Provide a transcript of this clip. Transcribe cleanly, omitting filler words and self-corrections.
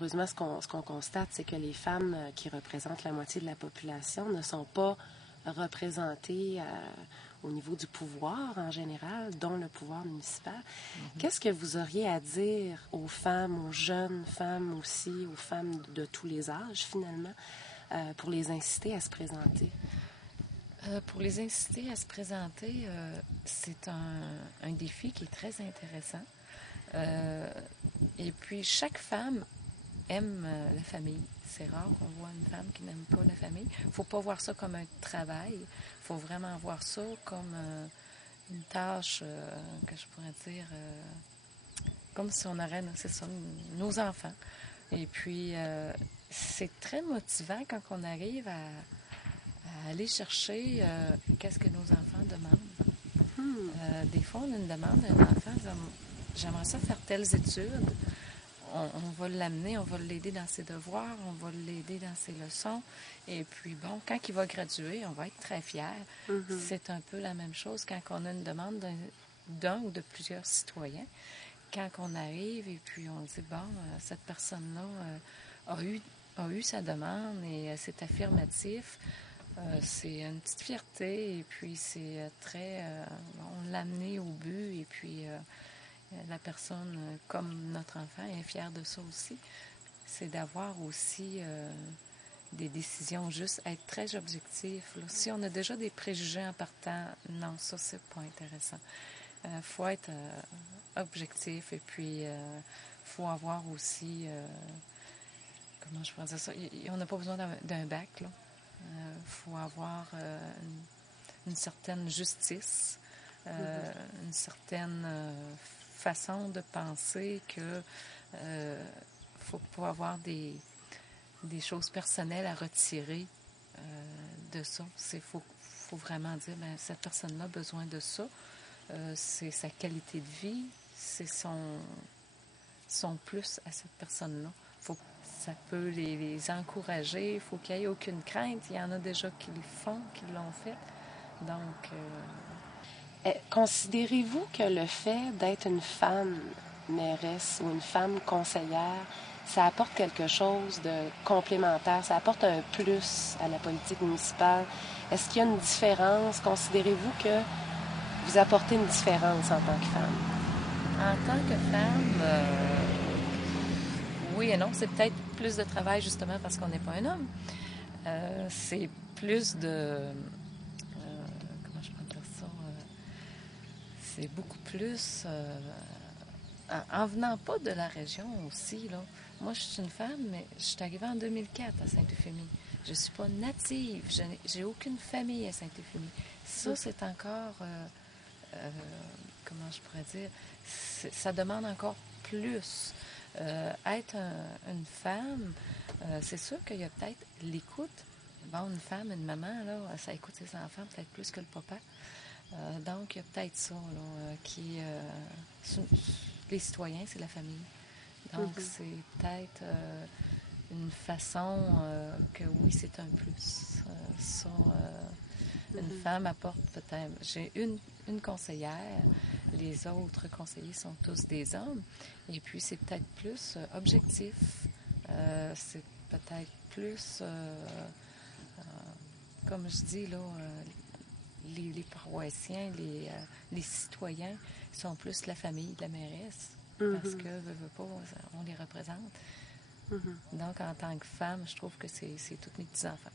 Heureusement, ce qu'on constate, c'est que les femmes qui représentent la moitié de la population ne sont pas représentées au niveau du pouvoir en général, dont le pouvoir municipal. Qu'est-ce que vous auriez à dire aux femmes, aux jeunes femmes aussi, aux femmes de tous les âges finalement, pour les inciter à se présenter? Pour les inciter à se présenter, c'est un défi qui est très intéressant. Et puis, chaque femme aime la famille. C'est rare qu'on voit une femme qui n'aime pas la famille. Il ne faut pas voir ça comme un travail. Il faut vraiment voir ça comme une tâche, que je pourrais dire, comme si on aurait, c'est ça, nos enfants. Et puis, c'est très motivant quand on arrive à aller chercher qu'est-ce que nos enfants demandent. Des fois, on a une demande d'un enfant, j'aimerais ça faire telles études. On va l'amener, on va l'aider dans ses devoirs, on va l'aider dans ses leçons. Et puis, bon, quand il va graduer, on va être très fiers. C'est un peu la même chose quand on a une demande d'un ou de plusieurs citoyens. Quand on arrive et puis on dit, bon, cette personne-là a eu sa demande et c'est affirmatif, c'est une petite fierté et puis c'est très... on l'a amené au but et puis... la personne, comme notre enfant, est fière de ça aussi. C'est d'avoir aussi des décisions justes, être très objectif. Là. Si on a déjà des préjugés en partant, non, ça, c'est pas intéressant. Faut être objectif et puis faut avoir aussi, comment je pourrais dire ça, on n'a pas besoin d'un bac, là. Faut avoir une certaine justice, une certaine façon de penser que faut pas avoir des choses personnelles à retirer de ça. Il faut vraiment dire, ben, cette personne-là a besoin de ça. C'est sa qualité de vie, c'est son plus à cette personne-là. Ça peut les encourager, il faut qu'il n'y ait aucune crainte. Il y en a déjà qui le font, qui l'ont fait. Donc... Considérez-vous que le fait d'être une femme mairesse ou une femme conseillère, ça apporte quelque chose de complémentaire, ça apporte un plus à la politique municipale? Est-ce qu'il y a une différence? Considérez-vous que vous apportez une différence en tant que femme? En tant que femme, oui et non. C'est peut-être plus de travail justement parce qu'on n'est pas un homme. C'est plus de... comment je peux dire ça? C'est beaucoup plus... en venant pas de la région aussi, là. Moi, je suis une femme, mais je suis arrivée en 2004 à Sainte-Euphémie. Je ne suis pas native. J'ai aucune famille à Sainte-Euphémie. Ça, c'est encore... comment je pourrais dire? Ça demande encore plus. Être une femme, c'est sûr qu'il y a peut-être l'écoute. Bon, une femme, une maman, là, ça écoute ses enfants peut-être plus que le papa. Donc, il y a peut-être ça, là, qui... les citoyens, c'est la famille. Donc, c'est peut-être une façon que oui, c'est un plus. Une femme apporte peut-être... J'ai une conseillère, les autres conseillers sont tous des hommes, et puis c'est peut-être plus objectif. C'est peut-être plus, comme je dis, là, les paroissiens, les citoyens sont plus la famille de la mairesse, parce que, veut pas, on les représente. Donc, en tant que femme, je trouve que c'est tous mes petits-enfants.